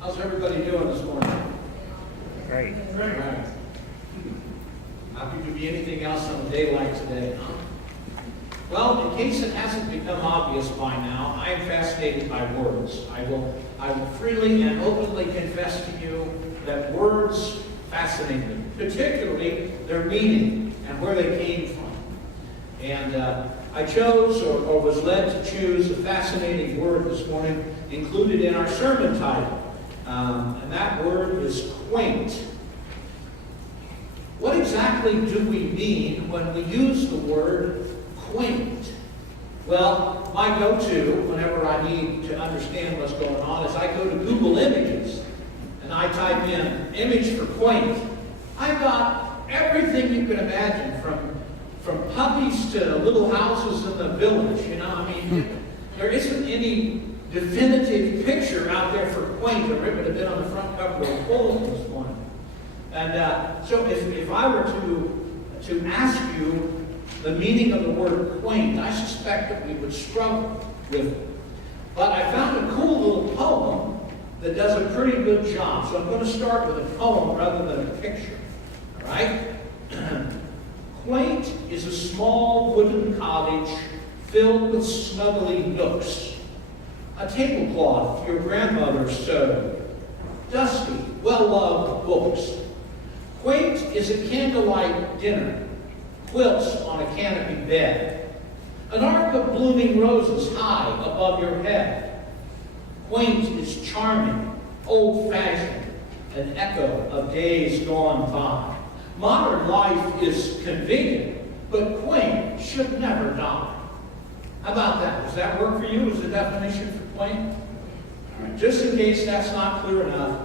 How's everybody doing this morning? Great. Right. Happy to be anything else on a day like today, huh? Well, in case it hasn't become obvious by now, I am fascinated by words. I will freely and openly confess to you that words fascinate me, particularly their meaning and where they came from. And I chose or was led to choose a fascinating word this morning included in our sermon title. And that word is quaint. What exactly do we mean when we use the word quaint? Well, my go-to whenever I need to understand what's going on is I go to Google Images and I type in image for quaint. I've got everything you can imagine from puppies to little houses in the village, you know. I mean, there isn't any definitive picture out there for quaint, or it would have been on the front cover of the bulletin this morning. And so if I were to ask you the meaning of the word quaint, I suspect that we would struggle with it. But I found a cool little poem that does a pretty good job. So I'm going to start with a poem rather than a picture. All right? Quaint is a small wooden cottage filled with snuggly nooks. A tablecloth your grandmother sewed. Dusty, well-loved books. Quaint is a candlelight dinner. Quilts on a canopy bed. An arc of blooming roses high above your head. Quaint is charming, old-fashioned, an echo of days gone by. Modern life is convenient, but quaint should never die. How about that? Does that work for you as a definition for quaint? All right. Just in case that's not clear enough,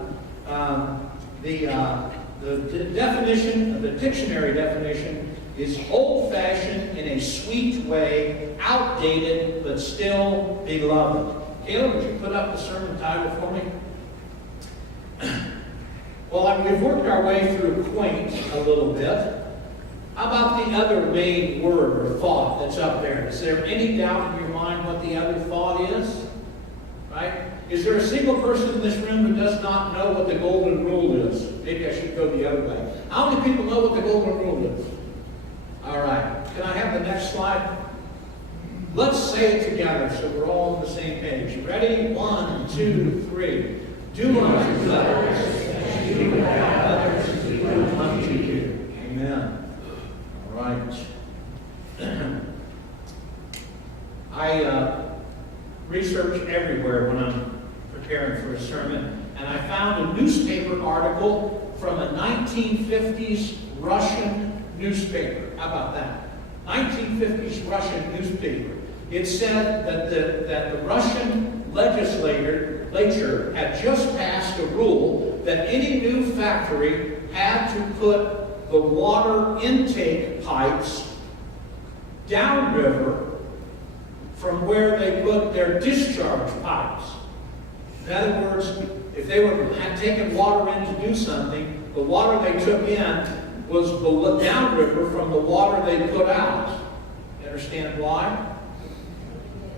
the definition, the dictionary definition, is old-fashioned in a sweet way, outdated but still beloved. Caleb, would you put up the sermon title for me? Well, we've worked our way through quaint a little bit. How about the other main word or thought that's up there? Is there any doubt in your mind what the other thought is? Right? Is there a single person in this room who does not know what the golden rule is? Maybe I should go the other way. How many people know what the golden rule is? All right. Can I have the next slide? Let's say it together so we're all on the same page. Ready? 1, 2, 3. Do unto others as you would have others do unto you. Amen. All right. I research everywhere when I'm preparing for a sermon, and I found a newspaper article from a 1950s Russian newspaper. How about that? 1950s Russian newspaper. It said that the Russian legislature had just passed a rule that any new factory had to put the water intake pipes downriver from where they put their discharge pipes. In other words, if they had taken water in to do something, the water they took in was downriver from the water they put out. You understand why?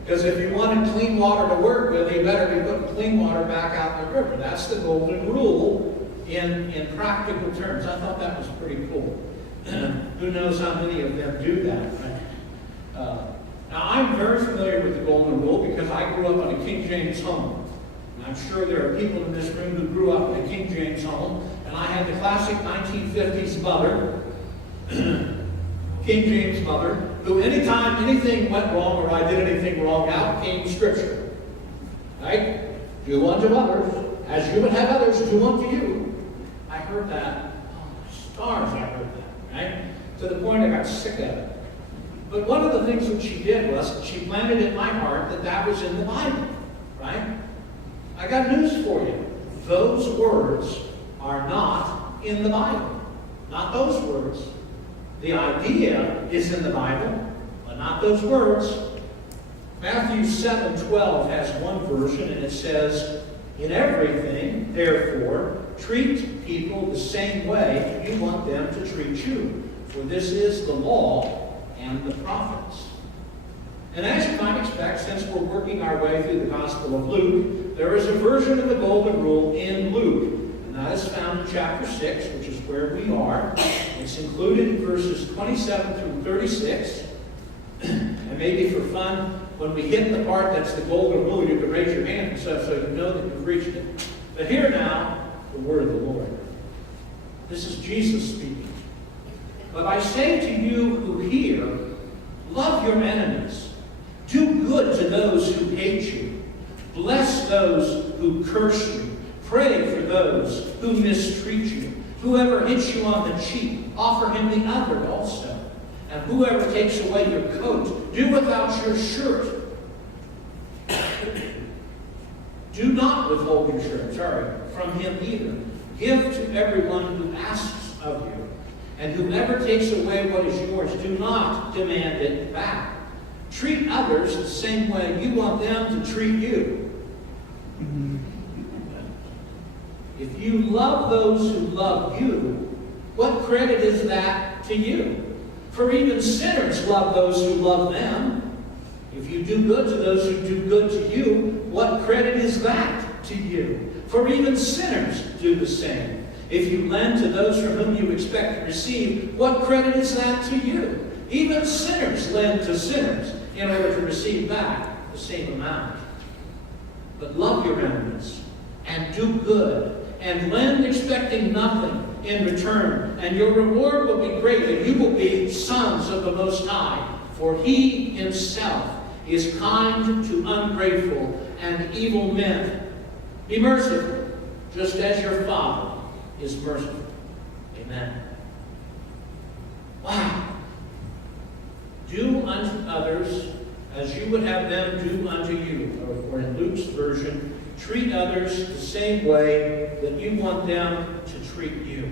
Because if you wanted clean water to work with, you better be putting clean water back out in the river. That's the golden rule in practical terms. I thought that was pretty cool. Who knows how many of them do that, right? Now, I'm very familiar with the golden rule because I grew up in a King James home. And I'm sure there are people in this room who grew up in a King James home. And I had the classic 1950s mother, King James mother, who anytime anything went wrong or I did anything wrong, out came Scripture. Right? Do unto others as you would have others do unto you. I heard that. Oh, stars, I heard that. Right? To the point I got sick of it. But one of the things that she did was she planted in my heart that that was in the Bible. Right? I got news for you. Those words are not in the Bible. Not those words. The idea is in the Bible, but not those words. Matthew 7:12 has one version, and it says, "In everything, therefore, treat people the same way you want them to treat you. For this is the law and the prophets." And as you might expect, since we're working our way through the Gospel of Luke, there is a version of the Golden Rule in Luke, and that is found in chapter 6, which is where we are. It's included in verses 27 through 36. And maybe for fun, when we hit the part that's the Golden Rule, you can raise your hand and stuff so you know that you've reached it. But hear now the word of the Lord. This is Jesus speaking. But I say to you who hear, love your enemies. Do good to those who hate you. Bless those who curse you. Pray for those who mistreat you. Whoever hits you on the cheek, offer him the other also. And whoever takes away your coat, do without your shirt. Do not withhold your shirt, from him either. Give to everyone who asks of you. And whoever takes away what is yours, do not demand it back. Treat others the same way you want them to treat you. If you love those who love you, what credit is that to you? For even sinners love those who love them. If you do good to those who do good to you, what credit is that to you? For even sinners do the same. If you lend to those from whom you expect to receive, what credit is that to you? Even sinners lend to sinners in order to receive back the same amount. But love your enemies, and do good, and lend expecting nothing in return, and your reward will be great, and you will be sons of the Most High, for He Himself is kind to ungrateful and evil men. Be merciful, just as your Father is merciful. Amen. Wow. Do unto others as you would have them do unto you. Or in Luke's version, treat others the same way that you want them to treat you.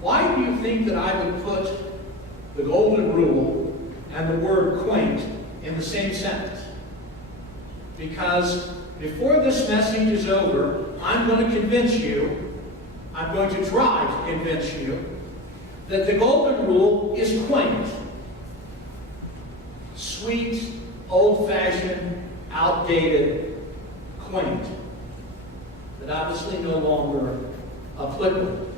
Why do you think that I would put the Golden Rule and the word quaint in the same sentence? Because before this message is over, I'm going to convince you, I'm going to try to convince you, that the Golden Rule is quaint. Sweet, old-fashioned, outdated, quaint. That obviously no longer applicable.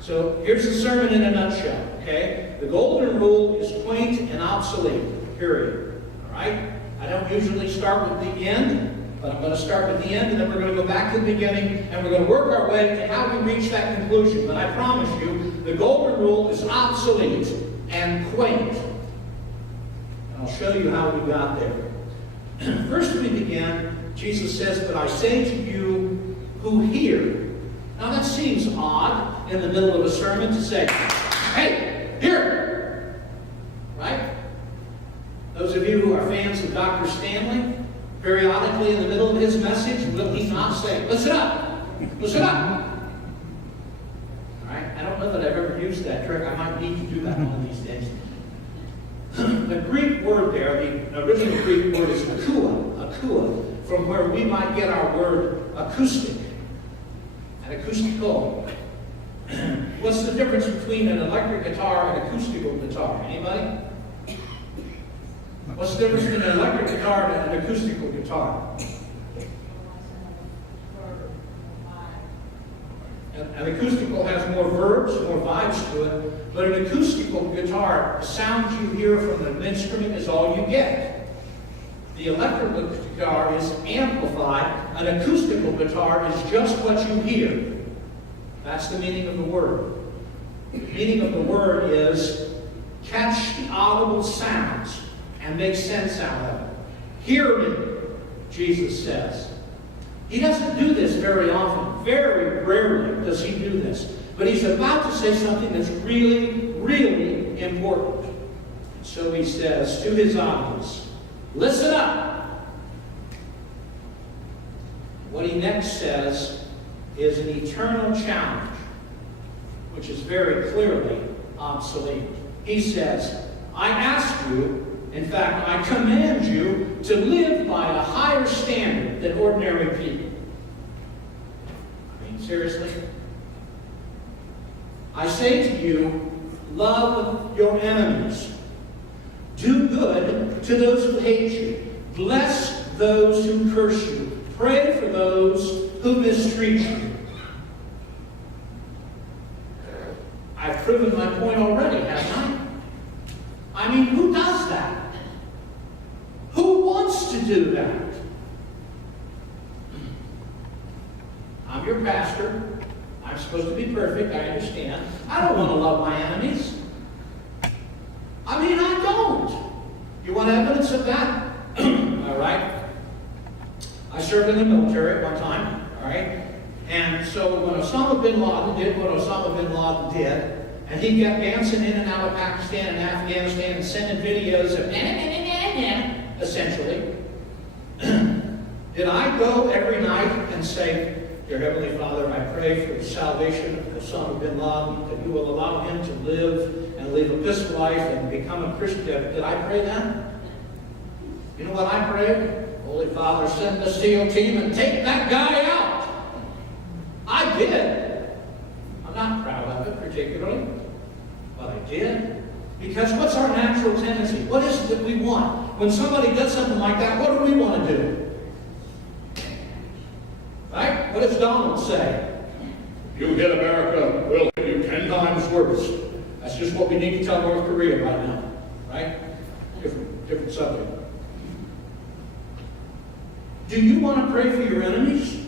So here's the sermon in a nutshell, okay? The Golden Rule is quaint and obsolete, period. All right? I don't usually start with the end, but I'm going to start with the end, and then we're going to go back to the beginning, and we're going to work our way to how we reach that conclusion. But I promise you, the Golden Rule is obsolete and quaint. And I'll show you how we got there. First we begin, Jesus says, but I say to you who hear. Now that seems odd in the middle of a sermon to say, hey, hear! Right? Those of you who are fans of Dr. Stanley, periodically in the middle of his message, will he not say, listen up! Listen up! All right? I don't know that I've ever used that trick. I might need to do that one of these days. The Greek word there, the original Greek word is akua, from where we might get our word acoustic and acoustical. What's the difference between an electric guitar and acoustical guitar? Anybody? What's the difference between an electric guitar and an acoustical guitar? An acoustical has more verbs, more vibes to it, but an acoustical guitar, the sound you hear from an instrument is all you get. The electrical guitar is amplified. An acoustical guitar is just what you hear. That's the meaning of the word. The meaning of the word is catch the audible sounds and make sense out of it. Hear me, Jesus says. He doesn't do this very often. Very rarely does he do this. But he's about to say something that's really, really important. So he says to his audience, listen up. What he next says is an eternal challenge, which is very clearly obsolete. He says, I ask you, in fact, I command you to live by a higher standard than ordinary people. I mean, seriously? I say to you, love your enemies. Do good to those who hate you. Bless those who curse you. Pray for those who mistreat you. I've proven my point already, haven't I? I mean, who does that? Who wants to do that? I'm your pastor. I'm supposed to be perfect, I understand. I don't want to love my enemies. I mean, I don't. You want evidence of that? All right. I served in the military at one time, all right? And so when Osama bin Laden did what Osama bin Laden did, and he kept dancing in and out of Pakistan and Afghanistan and sending videos of essentially, did I go every night and say, Dear Heavenly Father, I pray for the salvation of Osama bin Laden, that you will allow him to live and live a peaceful life and become a Christian? Did I pray that? You know what I prayed? Holy Father, send the SEAL team and take that guy out. I did. I'm not proud of it particularly, but I did. Because what's our natural tendency? What is it that we want? When somebody does something like that, what do we want to do? Right? What does Donald say? You hit America, we'll hit you 10 times worse. That's just what we need to tell North Korea right now. Right? Different subject. Do you want to pray for your enemies?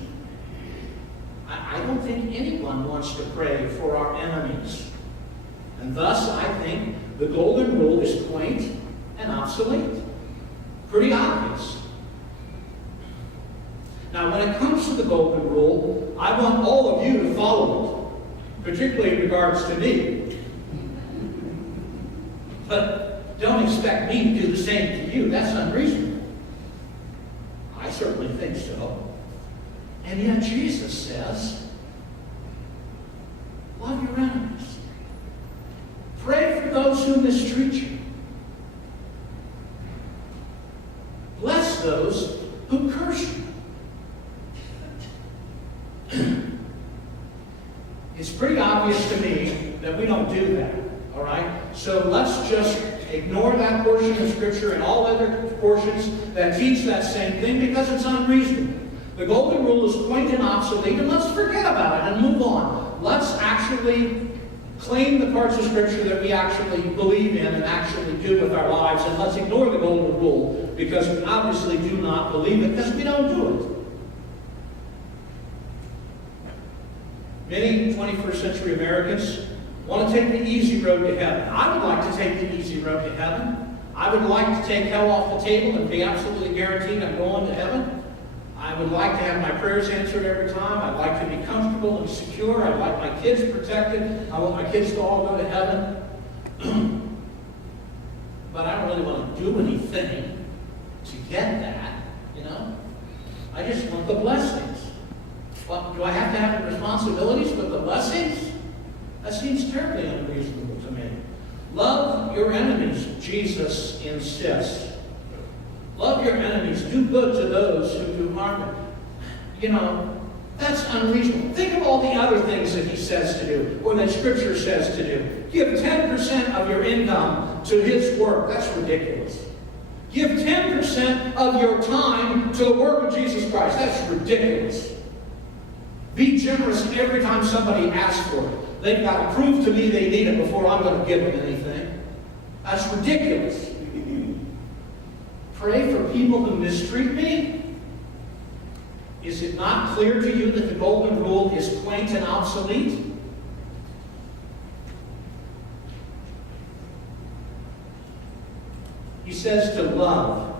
I don't think anyone wants to pray for our enemies. And thus, I think the golden rule is quaint and obsolete. Pretty obvious. Now, when it comes to the golden rule, I want all of you to follow it, particularly in regards to me. But don't expect me to do the same to you. That's unreasonable. I certainly think so. And yet Jesus says, love your enemies. Pray for those who mistreat you. Bless those who curse you. It's pretty obvious to me that we don't do that, all right? So let's just ignore that portion of Scripture and all other portions that teach that same thing because it's unreasonable. The golden rule is quaint and obsolete, and let's forget about it and move on. Let's actually claim the parts of Scripture that we actually believe in and actually do with our lives, and let's ignore the golden rule because we obviously do not believe it because we don't do it. Many 21st century Americans want to take the easy road to heaven. I would like to take the easy road to heaven. I would like to take hell off the table and be absolutely guaranteed I'm going to heaven. I would like to have my prayers answered every time. I'd like to be comfortable and secure. I'd like my kids protected. I want my kids to all go to heaven. But I don't really want to do anything to get that, you know. I just want the blessings. Well, do I have to have the responsibilities with the blessings? That seems terribly unreasonable to me. Love your enemies, Jesus insists. Love your enemies. Do good to those who do harm. You know, that's unreasonable. Think of all the other things that he says to do, or that Scripture says to do. Give 10% of your income to his work. That's ridiculous. Give 10% of your time to the work of Jesus Christ. That's ridiculous. Be generous every time somebody asks for it. They've got to prove to me they need it before I'm going to give them anything. That's ridiculous. Pray for people who mistreat me? Is it not clear to you that the golden rule is quaint and obsolete? He says to love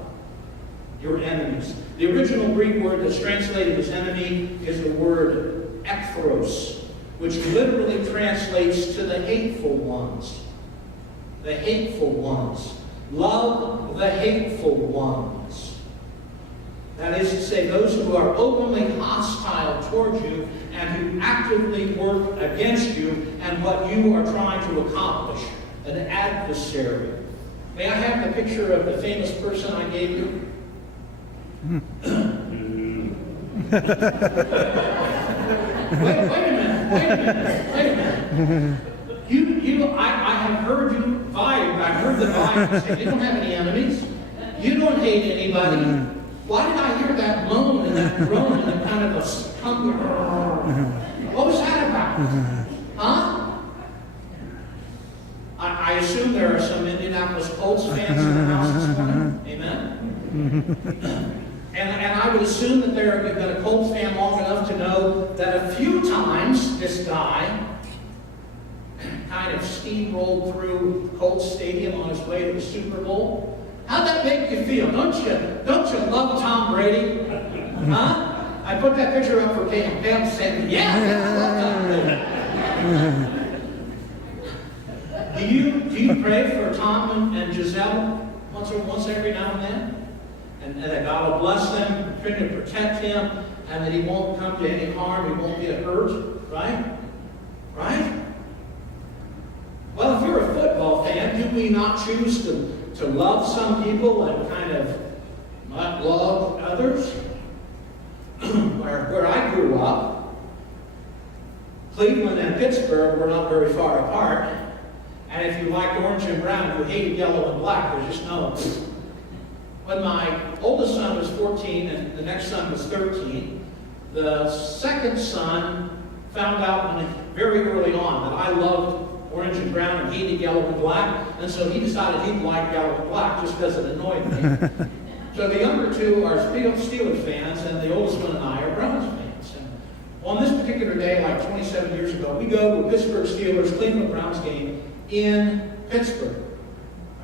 your enemies. The original Greek word that's translated as enemy is the word echthros, which literally translates to the hateful ones. The hateful ones. Love the hateful ones. That is to say, those who are openly hostile toward you and who actively work against you and what you are trying to accomplish. An adversary. May I have the picture of the famous person I gave you? Wait a minute. I have heard you I've heard the Bible say you don't have any enemies. You don't hate anybody. Why did I hear that moan and that groan and that kind of a skunk? What was that about? Huh? I assume there are some Indianapolis Colts fans in the house this morning. Amen? And I would assume that they're a Colts fan long enough to know that a few times this guy kind of steamrolled through Colts Stadium on his way to the Super Bowl. How'd that make you feel? Don't you love Tom Brady? Huh? I put that picture up for Cam. Cam said, yeah, I love Tom Brady. Do you pray for Tom and Giselle once every now and then? And that God will bless them, continue to protect him, and that he won't come to any harm, he won't get hurt, right? Right? Well, if you're a football fan, do we not choose to love some people and kind of not love others? Where I grew up, Cleveland and Pittsburgh were not very far apart. And if you liked orange and brown, you hated yellow and black. There's just no. When my oldest son was 14 and the next son was 13, the second son found out very early on that I loved orange and brown and hated yellow and black, and so he decided he'd like yellow and black just because it annoyed me. So the younger two are Steelers fans, and the oldest one and I are Browns fans. And on this particular day, like 27 years ago, we go to a Pittsburgh Steelers Cleveland Browns game in Pittsburgh.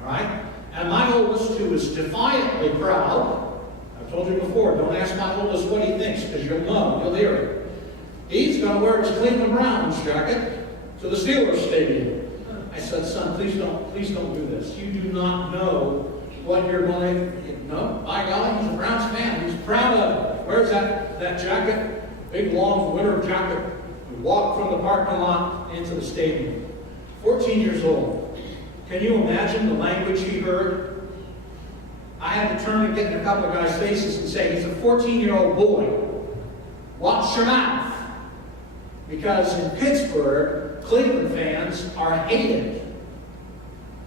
All right? And my oldest, who is defiantly proud, I've told you before, don't ask my oldest what he thinks, because you'll know, you'll hear it. He's going to wear his Cleveland Browns jacket to the Steelers stadium. I said, son, please don't do this. You do not know what you're going to, no, by golly, he's a Browns fan. He's proud of it. Where's that jacket? Big, long winter jacket. We walk from the parking lot into the stadium. 14 years old. Can you imagine the language he heard? I had to turn and get in a couple of guys' faces and say, he's a 14-year-old boy. Watch your mouth. Because in Pittsburgh, Cleveland fans are hated.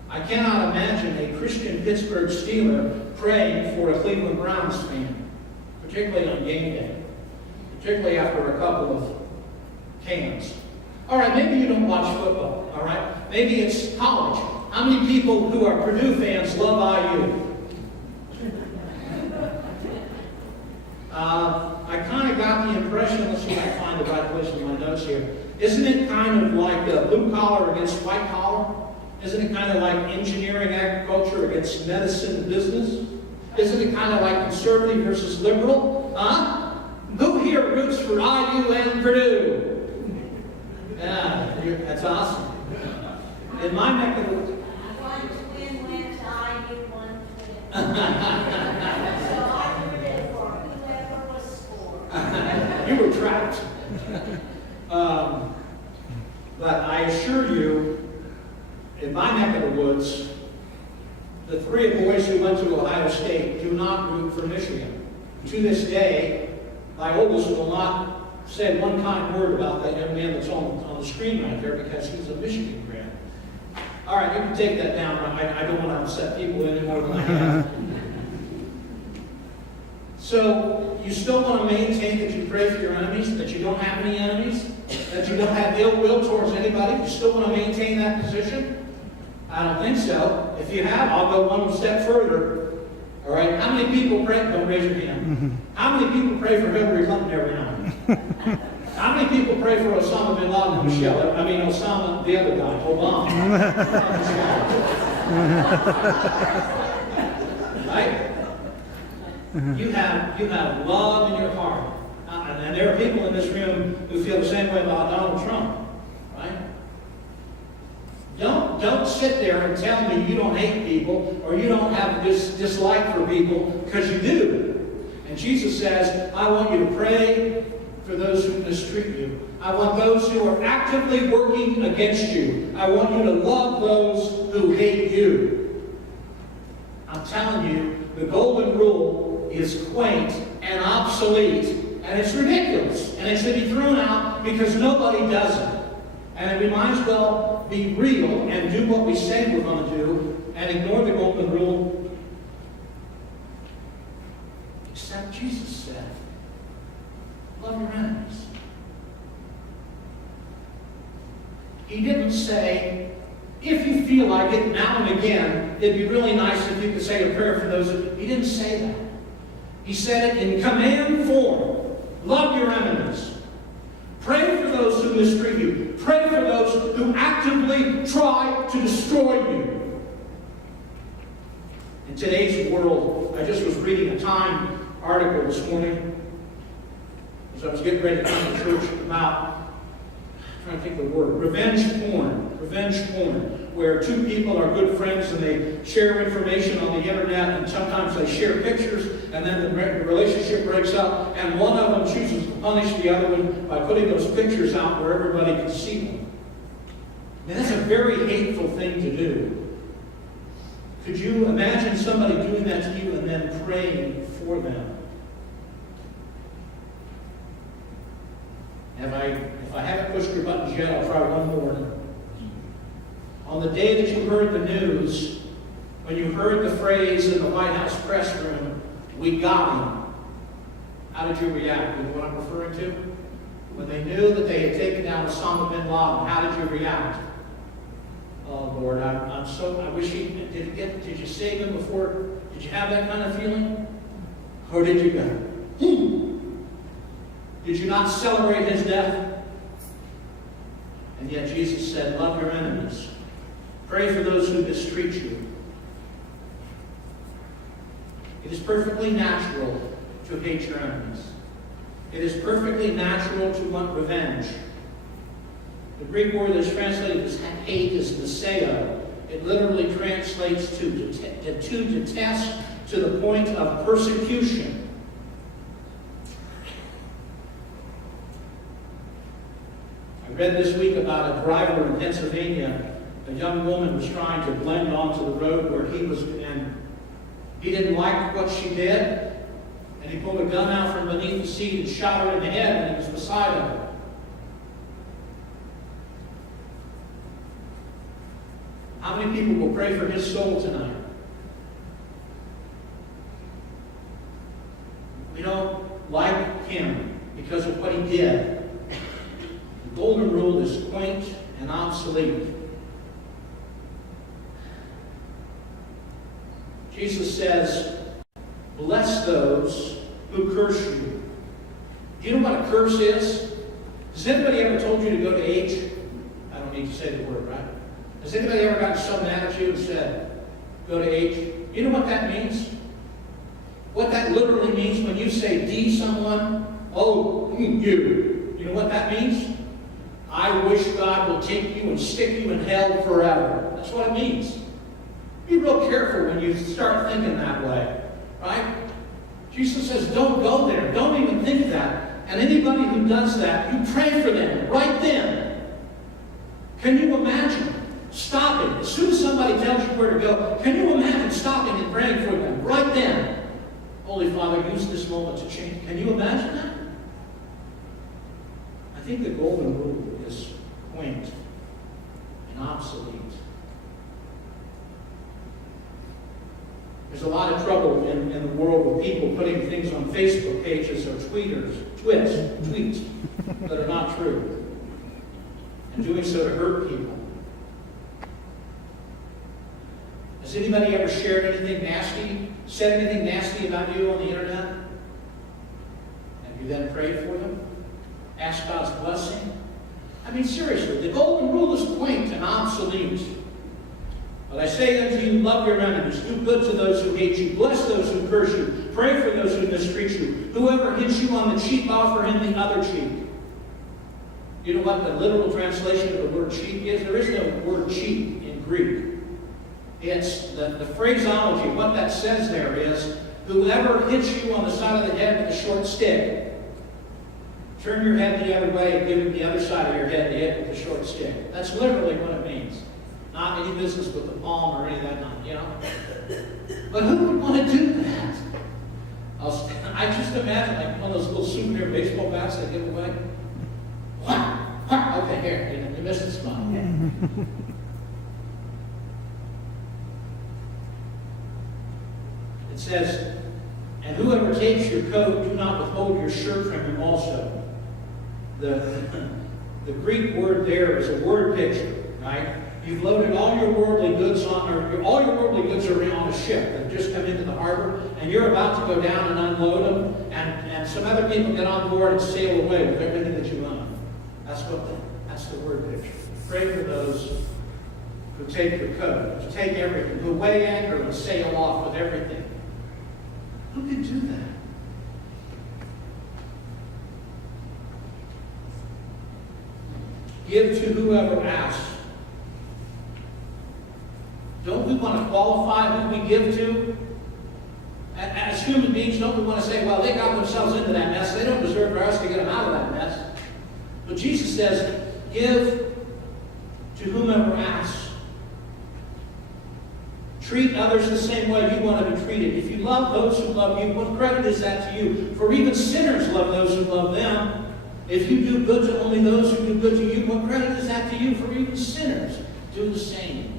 I cannot imagine a Christian Pittsburgh Steeler praying for a Cleveland Browns fan, particularly on game day, particularly after a couple of cans. All right, maybe you don't watch football, all right? Maybe it's college. How many people who are Purdue fans love IU? I kind of got the impression, let's see if I can find the right place in my notes here. Isn't it kind of like blue collar against white collar? Isn't it kind of like engineering, agriculture against medicine and business? Isn't it kind of like conservative versus liberal? Huh? Who here roots for IU and Purdue? Yeah, that's awesome. In my neck of the woods. One twin went to IU, one twin. So I rooted for whoever was scored. You were trapped. But I assure you, in my neck of the woods, the three boys who went to Ohio State do not root for Michigan. To this day, my oldest will not say one kind word about that young man that's on the screen right there because he's a Michigan grad. All right, you can take that down. I don't want to upset people any more than I have. So, you still want to maintain that you pray for your enemies, that you don't have any enemies, that you don't have ill will towards anybody? You still want to maintain that position? I don't think so. If you have, I'll go one step further. All right, how many people pray? Don't raise your hand. How many people pray for Hillary Clinton every night? How many people pray for Osama bin Laden and Michelle? I mean, Osama, the other guy, Obama. Right? You have love in your heart. And there are people in this room who feel the same way about Donald Trump. Right? Don't sit there and tell me you don't hate people or you don't have this dislike for people, because you do. And Jesus says, I want you to pray for those who mistreat you. I want those who are actively working against you. I want you to love those who hate you. I'm telling you, the golden rule is quaint and obsolete, and it's ridiculous, and it should be thrown out because nobody does it. And we might as well be real and do what we say we're going to do and ignore the golden rule. said. Love your enemies. He didn't say, if you feel like it now and again, it'd be really nice if you could say a prayer for those. He didn't say that. He said it in command form. Love your enemies. Pray for those who mistreat you. Pray for those who actively try to destroy you. In today's world, I just was reading a Time article this morning as I was getting ready to come to church about, I'm trying to think of the word, revenge porn. Revenge porn, where two people are good friends and they share information on the internet, and sometimes they share pictures, and then the relationship breaks up, and one of them chooses to punish the other one by putting those pictures out where everybody can see them. And that's a very hateful thing to do. Could you imagine somebody doing that to you and then praying for them? If I haven't pushed your buttons yet, I'll try one more. On the day that you heard the news, when you heard the phrase in the White House press room, "We got him," how did you react? You know what I'm referring to? When they knew that they had taken down Osama bin Laden, how did you react? Oh Lord, I wish you did you save him before? Did you have that kind of feeling? Or did you go, Did you not celebrate his death? And yet Jesus said, love your enemies. Pray for those who mistreat you. It is perfectly natural to hate your enemies. It is perfectly natural to want revenge. The Greek word that's translated as hate is neseo. It literally translates to detest to the point of persecution. I read this week about a driver in Pennsylvania. A young woman was trying to blend onto the road where he was, and he didn't like what she did, and he pulled a gun out from beneath the seat and shot her in the head, and he was beside her. How many people will pray for his soul tonight? We don't like him because of what he did. The golden rule is quaint and obsolete. Jesus says, bless those who curse you. Do you know what a curse is? Has anybody ever told you to go to H? I don't need to say the word, right? Has anybody ever gotten so mad at you and said, go to H? You know what that means? What that literally means when you say D someone, oh, you. You know what that means? I wish God will take you and stick you in hell forever. That's what it means. Be real careful when you start thinking that way, right? Jesus says, don't go there. Don't even think that. And anybody who does that, you pray for them right then. Can you imagine stopping? As soon as somebody tells you where to go, can you imagine stopping and praying for them right then? Holy Father, use this moment to change. Can you imagine that? I think the golden rule is quaint and obsolete. There's a lot of trouble in the world with people putting things on Facebook pages or tweets that are not true, and doing so to hurt people. Has anybody ever shared anything nasty, said anything nasty about you on the internet? Have you then prayed for them? Asked God's blessing? I mean, seriously, the golden rule is quaint and obsolete. But I say unto you, love your enemies, do good to those who hate you, bless those who curse you, pray for those who mistreat you. Whoever hits you on the cheek, offer him the other cheek. You know what the literal translation of the word cheek is? There is no word cheek in Greek. It's the phraseology. What that says there is, whoever hits you on the side of the head with a short stick, turn your head the other way and give him the other side of your head the hit with a short stick. That's literally what it means. Not any business with the palm or any of that, you know. But who would want to do that? I just imagine like one of those little souvenir baseball bats they give away. Okay, here, you missed the spot. It says And whoever takes your coat, do not withhold your shirt from him also. The Greek word there is a word picture, right? You've loaded all your worldly goods on, or all your worldly goods are on a ship that just come into the harbor, and you're about to go down and unload them, and some other people get on board and sail away with everything that you own. That's the word picture. Pray for those who take your coat, who take everything, who weigh anchor and sail off with everything. Who can do that? Give to whoever asks. Don't we want to qualify who we give to? As human beings, don't we want to say, well, they got themselves into that mess. They don't deserve for us to get them out of that mess. But Jesus says, give to whomever asks. Treat others the same way you want to be treated. If you love those who love you, what credit is that to you? For even sinners love those who love them. If you do good to only those who do good to you, what credit is that to you? For even sinners do the same.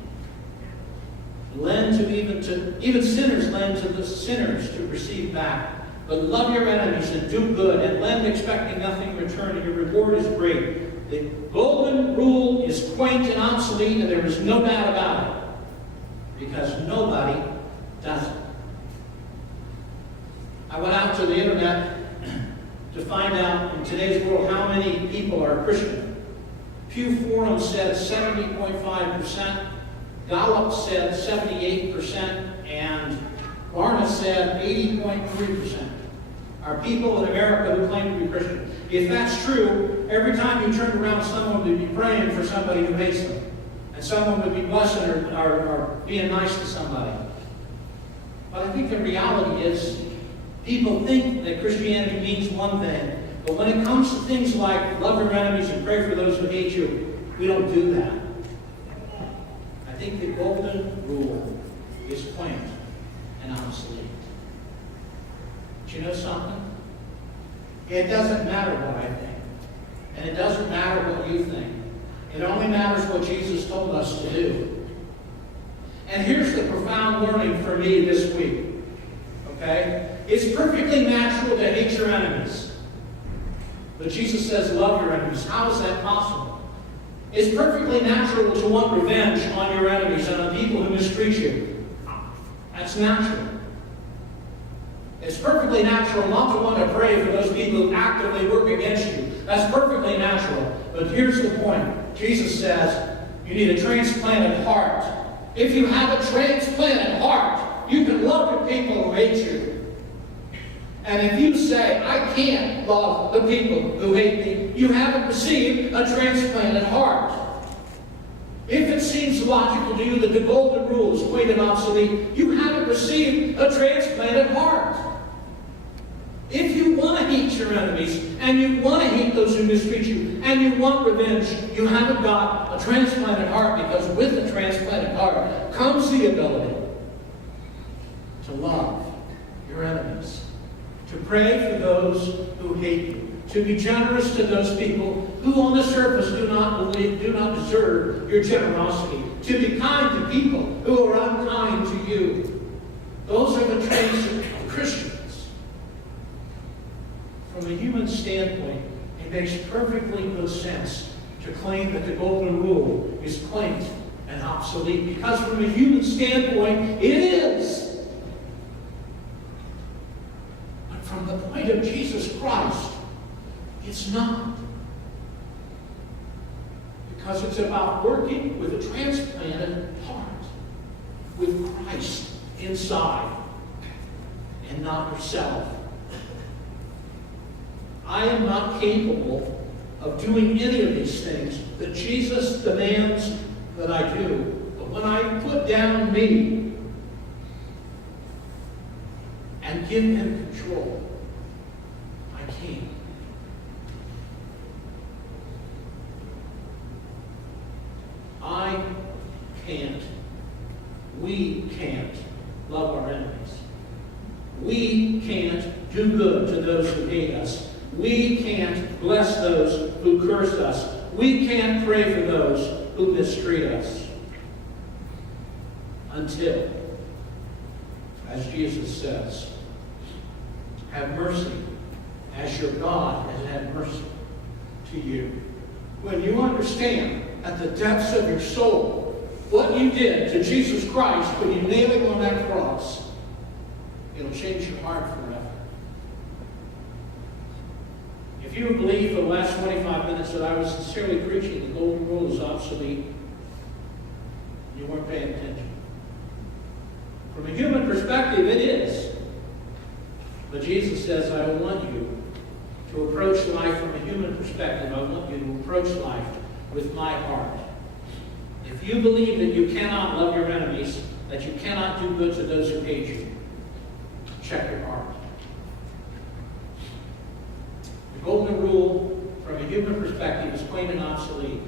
Even sinners lend to the sinners to receive back. But love your enemies and do good, and lend expecting nothing in return, and your reward is great. The golden rule is quaint and obsolete, and there is no doubt about it. Because nobody does it. I went out to the internet to find out in today's world how many people are Christian. Pew Forum said 70.5%, Gallup said 78%, and Barna said 80.3% are people in America who claim to be Christian. If that's true, every time you turn around, someone would be praying for somebody who hates them. And someone would be blessing or being nice to somebody. But I think the reality is, people think that Christianity means one thing, but when it comes to things like love your enemies and pray for those who hate you, we don't do that. I think the golden rule is quaint and obsolete. But you know something? It doesn't matter what I think. And it doesn't matter what you think. It only matters what Jesus told us to do. And here's the profound learning for me this week. Okay? It's perfectly natural to hate your enemies. But Jesus says, love your enemies. How is that possible? It's perfectly natural to want revenge on your enemies and on people who mistreat you. That's natural. It's perfectly natural not to want to pray for those people who actively work against you. That's perfectly natural. But here's the point. Jesus says, you need a transplanted heart. If you have a transplanted heart, you can love the people who hate you. And if you say, I can't love the people who hate me, you haven't received a transplanted heart. If it seems logical to you that the golden rule is quaint and obsolete, you haven't received a transplanted heart. If you want to hate your enemies, and you want to hate those who mistreat you, and you want revenge, you haven't got a transplanted heart, because with a transplanted heart comes the ability to love your enemies, to pray for those who hate you, to be generous to those people who on the surface do not deserve your generosity, to be kind to people who are unkind to you. Those are the traits of Christians. From a human standpoint, it makes perfectly no sense to claim that the golden rule is quaint and obsolete, because from a human standpoint, it is. But from the point of Jesus Christ, it's not. Because it's about working with a transplanted heart, with Christ inside, and not yourself. I am not capable of doing any of these things that Jesus demands that I do. But when I put down me and give him control, I can. I can't. We can't love our enemies. We can't do good to those who hate us. We can't bless those who curse us. We can't pray for those who mistreat us. Until, as Jesus says, have mercy as your God has had mercy to you. When you understand at the depths of your soul what you did to Jesus Christ when you nailed him on that cross, it'll change your heart forever. If you believe for the last 25 minutes that I was sincerely preaching the golden rule is obsolete, you weren't paying attention. From a human perspective, it is. But Jesus says, I want you to approach life from a human perspective. I want you to approach life with my heart. If you believe that you cannot love your enemies, that you cannot do good to those who hate you, check your heart. The golden rule from a human perspective is quaint and obsolete,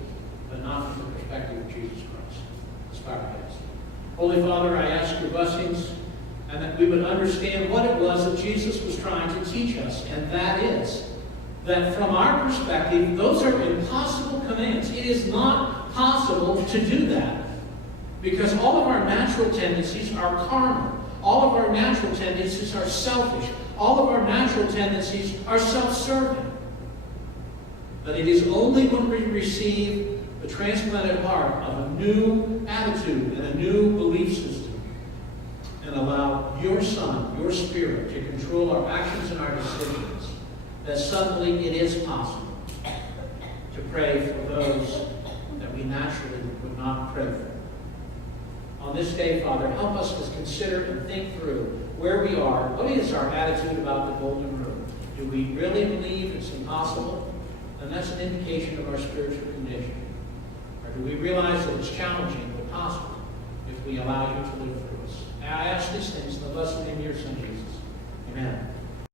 but not from the perspective of Jesus Christ. Let's bow our heads. Holy Father, I ask your blessings and that we would understand what it was that Jesus was trying to teach us, and that is that from our perspective, those are impossible commands. It is not possible to do that because all of our natural tendencies are carnal. All of our natural tendencies are selfish. All of our natural tendencies are self-serving. But it is only when we receive the transplanted heart of a new attitude and a new belief system and allow your Son, your Spirit, to control our actions and our decisions, that suddenly it is possible to pray for those that we naturally would not pray for. On this day, Father, help us to consider and think through where we are. What is our attitude about the golden rule? Do we really believe it's impossible? And that's an indication of our spiritual condition. Or do we realize that it's challenging but possible if we allow you to live through us? And I ask these things in the blessed name of your Son, Jesus. Amen.